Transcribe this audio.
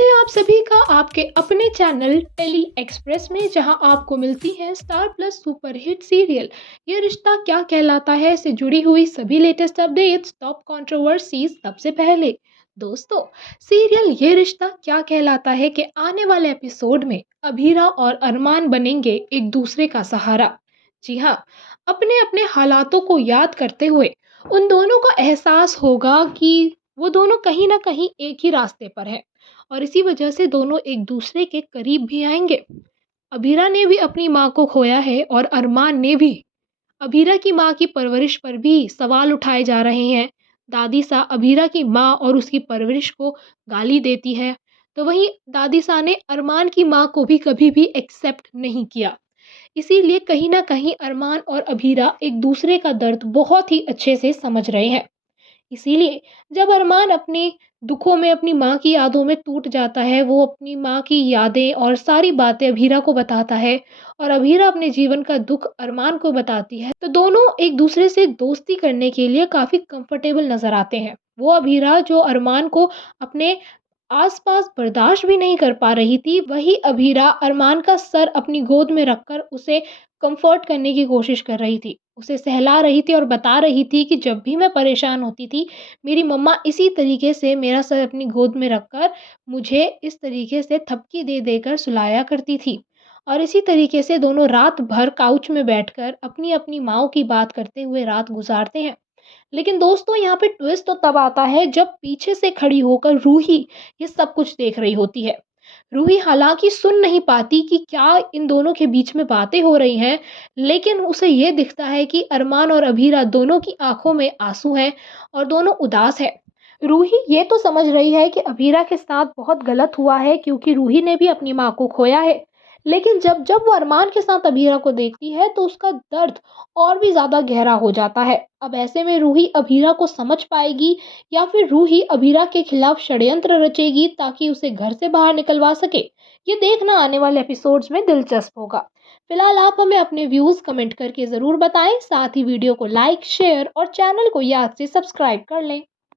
स्वागत है आप सभी का आपके अपने चैनल टेली एक्सप्रेस में, जहां आपको मिलती हैं star plus super hit serial ये रिश्ता क्या कहलाता है से जुड़ी हुई सभी लेटेस्ट अपडेट्स, टॉप कंट्रोवर्सीज। सबसे पहले दोस्तों, सीरियल ये रिश्ता क्या कहलाता है कि आने वाले एपिसोड में अभीरा और अरमान बनेंगे एक दूसरे का सहारा। जी हाँ, अपने अपने हालातों को याद करते हुए उन दोनों को एहसास होगा कि वो दोनों कहीं ना कहीं एक ही रास्ते पर है और इसी वजह से दोनों एक दूसरे के करीब भी आएंगे। अभीरा ने भी अपनी माँ को खोया है और अरमान ने भी। अभीरा की माँ की परवरिश पर भी सवाल उठाए जा रहे हैं। दादी सा अभीरा की माँ और उसकी परवरिश को गाली देती है, तो वहीं दादी सा ने अरमान की माँ को भी कभी भी एक्सेप्ट नहीं किया। इसीलिए कहीं ना कहीं अरमान और अभीरा एक दूसरे का दर्द बहुत ही अच्छे से समझ रहे हैं। इसीलिए जब अरमान अपने दुखों में अपनी माँ की यादों में टूट जाता है, वो अपनी माँ की यादें और सारी बातें अभीरा को बताता है और अभीरा अपने जीवन का दुख अरमान को बताती है, तो दोनों एक दूसरे से दोस्ती करने के लिए काफ़ी कंफर्टेबल नज़र आते हैं। वो अभीरा जो अरमान को अपने आस-पास बर्दाश्त भी नहीं कर पा रही थी, वही अभीरा अरमान का सर अपनी गोद में रखकर उसे कंफर्ट करने की कोशिश कर रही थी। उसे सहला रही थी और बता रही थी कि जब भी मैं परेशान होती थी, मेरी मम्मा इसी तरीके से मेरा सर अपनी गोद में रखकर मुझे इस तरीके से थपकी दे देकर सुलाया करती थी। और इसी तरीके से दोनों रात भर काउच में बैठकर अपनी-अपनी माँओं की बात करते हुए रात गुज़ारते हैं। लेकिन दोस्तों, यहाँ पे ट्विस्ट तो तब आता है जब पीछे से खड़ी होकर रूही ये सब कुछ देख रही होती है। रूही हालाँकि सुन नहीं पाती कि क्या इन दोनों के बीच में बातें हो रही हैं, लेकिन उसे ये दिखता है कि अरमान और अभीरा दोनों की आँखों में आँसू हैं और दोनों उदास हैं। रूही ये तो समझ रही है कि अभीरा के साथ बहुत गलत हुआ है, क्योंकि रूही ने भी अपनी माँ को खोया है। लेकिन जब जब वो अरमान के साथ अभीरा को देखती है तो उसका दर्द और भी ज़्यादा गहरा हो जाता है। अब ऐसे में रूही अभीरा को समझ पाएगी या फिर रूही अभीरा के खिलाफ षड्यंत्र रचेगी ताकि उसे घर से बाहर निकलवा सके। ये देखना आने वाले एपिसोड्स में दिलचस्प होगा। फिलहाल आप हमें अपने व्यूज़ कमेंट करके ज़रूर बताएं। साथ ही वीडियो को लाइक, शेयर और चैनल को याद से सब्सक्राइब कर लें।